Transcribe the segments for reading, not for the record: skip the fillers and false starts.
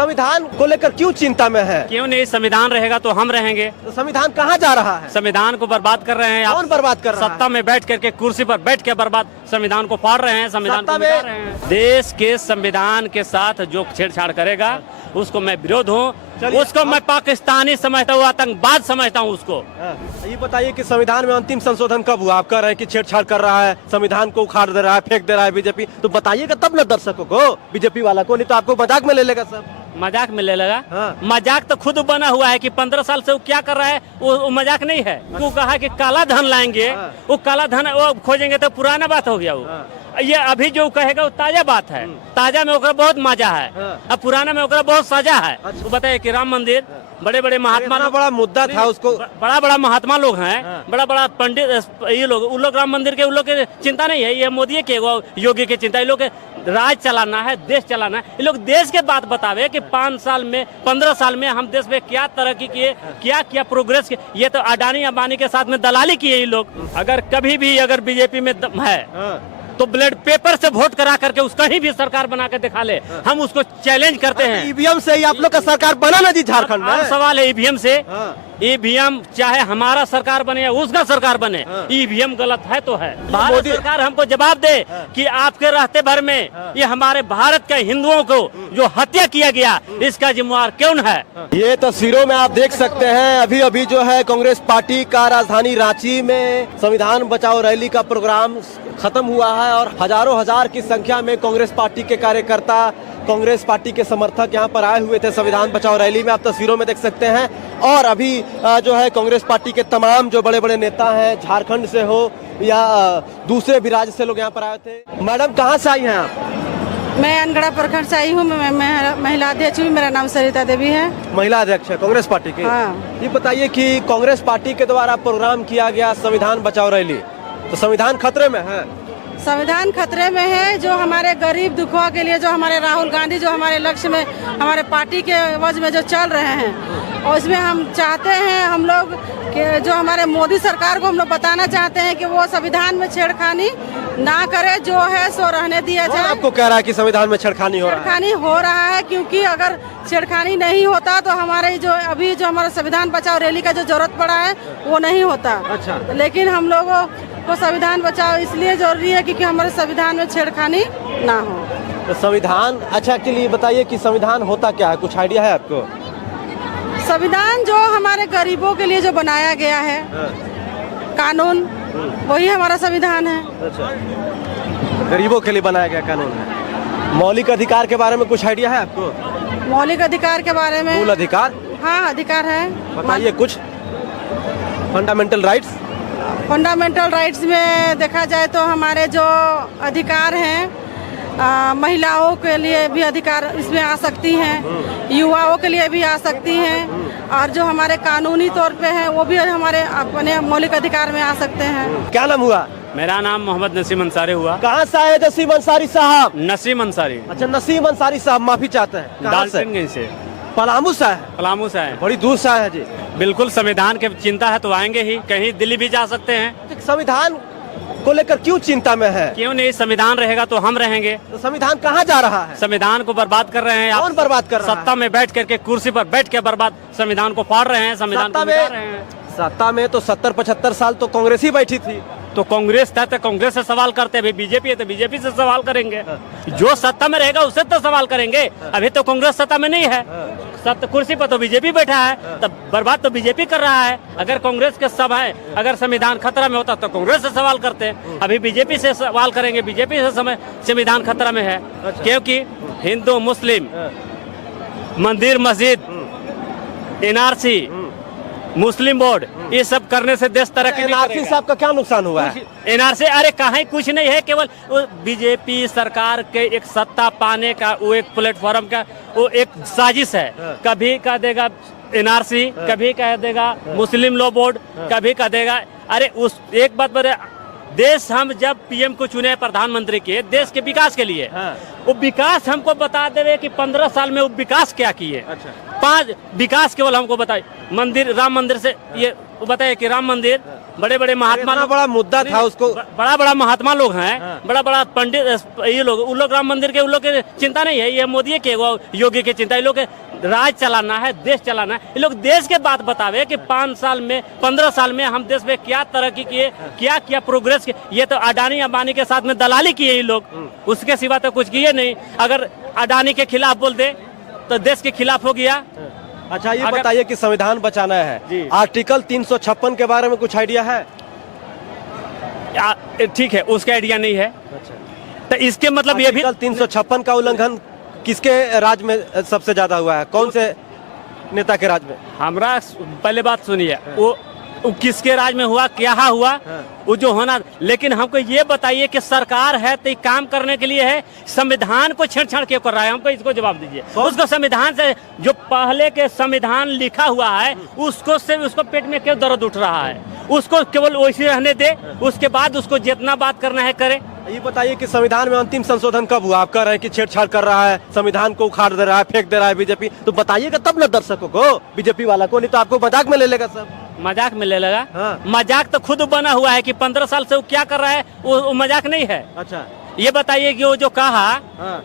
संविधान को लेकर क्यों चिंता में है? क्यों नहीं, संविधान रहेगा तो हम रहेंगे। तो संविधान कहाँ जा रहा है? संविधान को बर्बाद कर रहे हैं आप। कौन बर्बाद कर रहा है? सत्ता में बैठ करके कुर्सी पर बैठ के बर्बाद संविधान को फाड़ रहे हैं, संविधान को मिटा रहे हैं। देश के संविधान के साथ जो छेड़छाड़ करेगा उसको मैं विरोध हूँ, उसको मैं पाकिस्तानी समझता हूँ, आतंकवाद समझता हूँ उसको। ये बताइए कि संविधान में अंतिम संशोधन कब हुआ? आप कह रहे हैं कि छेड़छाड़ कर रहा है, संविधान को उखाड़ दे रहा है, फेंक दे रहा है बीजेपी, तो बताइएगा तब न दर्शकों को, बीजेपी वाला को, नहीं तो आपको मजाक में ले लेगा सब। मजाक में ले लगा? हाँ। मजाक तो खुद बना हुआ है कि 15 साल से वो क्या कर रहा है, वो मजाक नहीं है। वो कहा कि काला धन लाएंगे, हाँ। वो काला धन वो खोजेंगे तो पुराना बात हो गया वो। हाँ। ये अभी जो कहेगा वो ताजा बात है, ताजा में ओकरा बहुत मजा है, हाँ। अब पुराना में ओकरा बहुत सजा है। अच्छा। वो बताए कि राम मंदिर, बड़े बड़े महात्मा इतना बड़ा मुद्दा था उसको, बड़ा महात्मा लोग हैं, हाँ। बड़ा पंडित, ये लोग, उन लोग राम मंदिर के, उन लोग के चिंता नहीं है। ये मोदी के, वो योगी की चिंता, ये लोग राज चलाना है, देश चलाना है। ये लोग देश के बात बतावे कि 5 साल में, 15 साल में हम देश में क्या तरक्की किए, क्या प्रोग्रेस किए। ये तो अडानी अंबानी के साथ में दलाली किए ये लोग। अगर कभी भी अगर बीजेपी में दम है तो ब्लड पेपर से वोट करा करके उसका ही भी सरकार बना के दिखा ले, हम उसको चैलेंज करते हैं। ईवीएम से ही आप लोग का सरकार बना ना जी झारखंड में? सवाल है ईवीएम से। हाँ। ईवीएम चाहे हमारा सरकार बने या उसका सरकार बने, ईवीएम गलत है तो है। भारत सरकार हमको जवाब दे कि आपके रहते भर में ये हमारे भारत के हिंदुओं को जो हत्या किया गया, इसका जिम्मेवार कौन है? ये तस्वीरों में आप देख सकते हैं, अभी अभी जो है कांग्रेस पार्टी का राजधानी रांची में संविधान बचाओ रैली का प्रोग्राम खत्म हुआ है और हजारों हजार की संख्या में कांग्रेस पार्टी के कार्यकर्ता, कांग्रेस पार्टी के समर्थक यहाँ पर आए हुए थे संविधान बचाओ रैली में, आप तस्वीरों में देख सकते हैं। और अभी जो है कांग्रेस पार्टी के तमाम जो बड़े बड़े नेता हैं, झारखंड से हो या दूसरे भी राज्य से लोग यहाँ पर आए थे। मैडम कहाँ से आई हैं आप? मैं अनगढ़ा प्रखंड से आई हूँ, मैं महिला अध्यक्ष हूँ, मेरा नाम सरिता देवी है। महिला अध्यक्ष है कांग्रेस पार्टी की। हाँ। ये बताइए कि कांग्रेस पार्टी के द्वारा प्रोग्राम किया गया संविधान बचाओ रैली, तो संविधान खतरे में है? संविधान खतरे में है। जो हमारे गरीब दुखुआ के लिए, जो हमारे राहुल गांधी जो हमारे लक्ष्य में, हमारे पार्टी के वजह में जो चल रहे हैं, और इसमें हम चाहते हैं, हम लोग कि जो हमारे मोदी सरकार को हम लोग बताना चाहते हैं कि वो संविधान में छेड़खानी ना करे, जो है सो रहने दिया जाए। आपको कह रहा है कि संविधान में छेड़खानी हो रहा है? छेड़खानी हो रहा है, क्योंकि अगर छेड़खानी नहीं होता तो हमारे जो अभी जो हमारा संविधान बचाओ रैली का जो जरूरत पड़ा है वो नहीं होता। अच्छा। लेकिन हम लोगों को संविधान बचाओ इसलिए जरूरी है क्योंकि हमारे संविधान में छेड़खानी ना हो। तो संविधान, अच्छा के लिए बताइए कि संविधान होता क्या है, कुछ आइडिया है आपको? संविधान जो हमारे गरीबों के लिए जो बनाया गया है कानून, वही हमारा संविधान है। अच्छा, गरीबों के लिए बनाया गया कानून है। मौलिक अधिकार के बारे में कुछ आइडिया है आपको? मौलिक अधिकार के बारे में? मूल अधिकार? हाँ, अधिकार है। बताइए कुछ। Fundamental rights? फंडामेंटल राइट्स में देखा जाए तो हमारे जो अधिकार हैं, महिलाओं के लिए भी अधिकार इसमें आ सकती हैं, युवाओं के लिए भी आ सकती हैं, और जो हमारे कानूनी तौर पे हैं वो भी हमारे अपने मौलिक अधिकार में आ सकते हैं। क्या नाम हुआ? मेरा नाम मोहम्मद नसीम अंसारी हुआ। कहाँ से आए नसीम अंसारी साहब? नसीम अंसारी। अच्छा, नसीम अंसारी साहब, माफी चाहते हैं। कहाँ से? डाल्टनगंज से। पलामू से है? पलामू से है। बड़ी दूर से आए हैं जी। बिल्कुल, संविधान की चिंता है तो आएंगे ही, कहीं दिल्ली भी जा सकते हैं। संविधान को लेकर क्यों चिंता में है? क्यों नहीं, संविधान रहेगा तो हम रहेंगे। तो संविधान कहाँ जा रहा है? संविधान को बर्बाद कर रहे हैं आप। कौन बर्बाद कर रहा है? सत्ता में बैठ करके कुर्सी पर बैठ के बर्बाद संविधान को फाड़ रहे हैं, संविधान को मिटा रहे हैं। सत्ता में तो 70-75 साल तो कांग्रेस ही बैठी थी। तो कांग्रेस था तो कांग्रेस से सवाल करते, अभी बीजेपी है तो बीजेपी से सवाल करेंगे। जो सत्ता में रहेगा उससे तो सवाल करेंगे। अभी तो कांग्रेस सत्ता में नहीं है, कुर्सी पर तो बीजेपी बैठा है, तब बर्बाद तो बीजेपी कर रहा है। अगर कांग्रेस के सब है, अगर संविधान खतरा में होता तो कांग्रेस से सवाल करते, अभी बीजेपी से सवाल करेंगे, बीजेपी से संविधान खतरा में है। क्योंकि हिंदू मुस्लिम, मंदिर मस्जिद, NRC, मुस्लिम बोर्ड, ये सब करने से देश तरक्की नहीं करेगा। NRC साहब का क्या नुकसान हुआ है? NRC अरे कहीं कुछ नहीं है, केवल बीजेपी सरकार के एक सत्ता पाने का वो एक प्लेटफॉर्म का वो एक साजिश है। कभी कह देगा NRC, कभी कह देगा मुस्लिम लॉ बोर्ड, कभी कह देगा। अरे उस एक बात पर, देश हम जब PM को चुने प्रधानमंत्री के देश के विकास के लिए, वो विकास हमको बता देवे कि 15 साल में वो विकास क्या किए। अच्छा। 5 विकास केवल हमको बताए। मंदिर, राम मंदिर से ये बताए कि राम मंदिर बड़े बड़े महात्मा इतना बड़ा मुद्दा था उसको। बड़ा बड़ा महात्मा लोग हैं, बड़ा बड़ा पंडित, ये लोग, उन लोग राम मंदिर के, उन लोग के चिंता नहीं है, ये मोदी के योगी की चिंता। ये लोग राज चलाना है, देश चलाना है। ये लोग देश के बात बतावे कि 5 साल में 15 साल में हम देश में क्या तरक्की किए, क्या क्या प्रोग्रेस किए। ये तो अडानी अंबानी के साथ में दलाली किए ये लोग, उसके सिवा तो कुछ किए नहीं। अगर अडानी के खिलाफ बोल दे तो देश के खिलाफ हो गया। अच्छा ये बताइए कि संविधान बचाना है, आर्टिकल 356 के बारे में कुछ आइडिया है? ठीक है, उसका आइडिया नहीं है। तो इसके मतलब ये भी 356 का उल्लंघन किसके राज में सबसे ज्यादा हुआ है, कौन से नेता के राज में? हमरा पहले बात सुनिए, वो किसके राज में हुआ, क्या हुआ, वो जो होना। लेकिन हमको ये बताइए कि सरकार है तो काम करने के लिए है, संविधान को छेड़छाड़ क्यों कर रहा है? हमको इसको जवाब दीजिए। उसको संविधान से, जो पहले के संविधान लिखा हुआ है उसको से उसको पेट में क्यों दर्द उठ रहा है? उसको केवल वैसे रहने दे, उसके बाद उसको जितना बात करना है करे। ये बताइए कि संविधान में अंतिम संशोधन कब हुआ? आप कह रहे हैं कि छेड़छाड़ कर रहा है, संविधान को उखाड़ दे रहा है, फेंक दे रहा है बीजेपी, तो बताइएगा तब ना दर्शकों को, बीजेपी वाला को, नहीं तो आपको मजाक में ले लेगा सब। मजाक में ले लेगा? हाँ। मजाक तो खुद बना हुआ है कि 15 साल से वो क्या कर रहा है, वो मजाक नहीं है। अच्छा ये बताइए कि वो जो कहा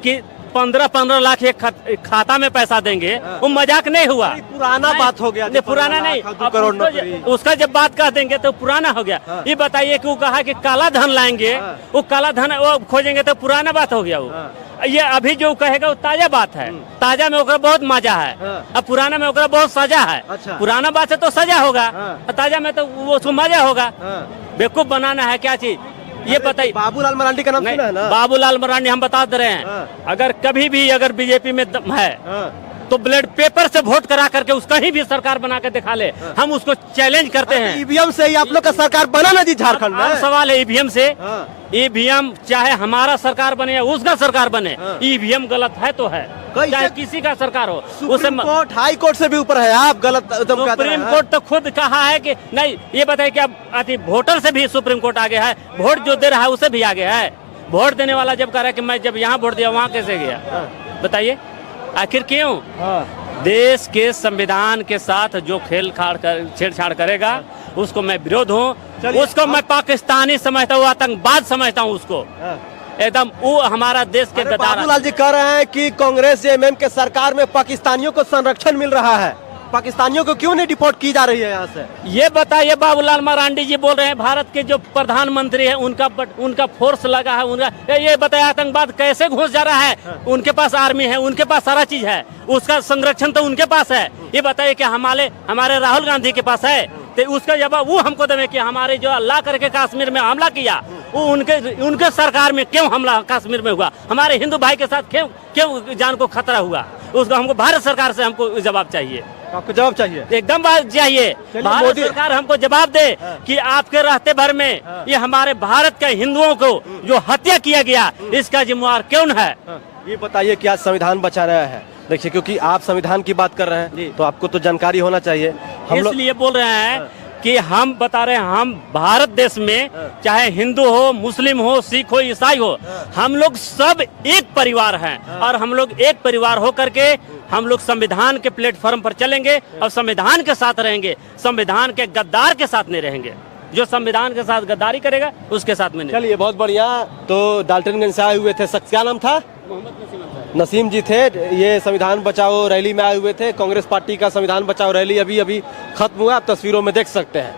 कि 15-15 लाख एक खाता में पैसा देंगे, वो मजाक नहीं हुआ, पुराना बात हो गया। पुराना नहीं, उसका जब बात कह देंगे तो पुराना हो गया। ये बताइए कि वो कहा कि काला धन लाएंगे, वो काला धन वो खोजेंगे तो पुराना बात हो गया। वो ये अभी जो कहेगा वो ताजा बात है, ताजा में ओकरा बहुत मजा है, अब पुराना में ओकरा बहुत सजा है। अच्छा। पुराना बात से तो सजा होगा, ताजा में तो वो उसको मजा होगा। बेवकूफ बनाना है क्या चीज, ये बताइए। बाबूलाल मरांडी का नाम सुना है ना? बाबूलाल मरांडी हम बता दे रहे हैं, अगर कभी भी अगर बीजेपी में दम है तो ब्लड पेपर से वोट करा करके उसका ही भी सरकार बना के दिखा ले, हम उसको चैलेंज करते हैं। ईवीएम से ही आप लोग का सरकार बना ना जी झारखंड में? सवाल है ईवीएम से। ईवीएम चाहे हमारा सरकार बने या उसका सरकार बने, ईवीएम गलत है तो है, चाहे किसी का सरकार हो। सुप्रीम कोर्ट, हाई कोर्ट से भी ऊपर है, आप गलत। सुप्रीम कोर्ट तो खुद कहा है कि नहीं। ये बताइए कि अब वोटर से भी सुप्रीम कोर्ट आगे है, वोट जो दे रहा है उसे भी आगे है। वोट देने वाला जब कह रहा है कि मैं जब यहाँ वोट दिया वहाँ कैसे गया, बताइए आखिर क्यों? देश के संविधान के साथ जो छेड़छाड़ करेगा उसको मैं विरोध हूँ, उसको मैं पाकिस्तानी समझता हूँ, आतंकवाद समझता हूँ उसको एकदम। वो हमारा देश के गद्दार। बाबूलाल जी कह रहे हैं कि कांग्रेस जेएमएम के सरकार में पाकिस्तानियों को संरक्षण मिल रहा है, पाकिस्तानियों को क्यों नहीं डिपोर्ट की जा रही है यहाँ से? ये बताइए, बाबूलाल मरांडी जी बोल रहे हैं भारत के जो प्रधानमंत्री है उनका फोर्स लगा है, उनका ये बताइए आतंकवाद कैसे घुस जा रहा है? उनके पास आर्मी है, उनके पास सारा चीज है, उसका संरक्षण तो उनके पास है। ये बताइए कि हमारे राहुल गांधी के पास है, तो उसका जवाब वो हमको देवे कि हमारे जो अल्लाह करके कश्मीर में हमला किया वो उनके सरकार में क्यों हमला कश्मीर में हुआ, हमारे हिंदू भाई के साथ क्यों जान को खतरा हुआ, उसको हमको भारत सरकार से हमको जवाब चाहिए। आपको जवाब चाहिए? एकदम बात चाहिए, भारत सरकार हमको जवाब दे कि आपके रहते भर में ये हमारे भारत के हिंदुओं को जो हत्या किया गया इसका जिम्मेवार कौन है? ये बताइए कि आज संविधान बचा रहा है। देखिए, क्योंकि आप संविधान की बात कर रहे हैं तो आपको तो जानकारी होना चाहिए। इसलिए बोल रहे हैं कि हम बता रहे हैं, हम भारत देश में चाहे हिंदू हो, मुस्लिम हो, सिख हो, ईसाई हो, हम लोग सब एक परिवार हैं और हम लोग एक परिवार हो करके हम लोग संविधान के प्लेटफॉर्म पर चलेंगे और संविधान के साथ रहेंगे, संविधान के गद्दार के साथ नहीं रहेंगे। जो संविधान के साथ गद्दारी करेगा उसके साथ में नहीं। चलिए, बहुत बढ़िया। तो डाल्टनगंज से आए हुए थे, शख्स क्या नाम था? नसीम जी थे। ये संविधान बचाओ रैली में आए हुए थे। कांग्रेस पार्टी का संविधान बचाओ रैली अभी खत्म हुआ, आप तस्वीरों में देख सकते हैं।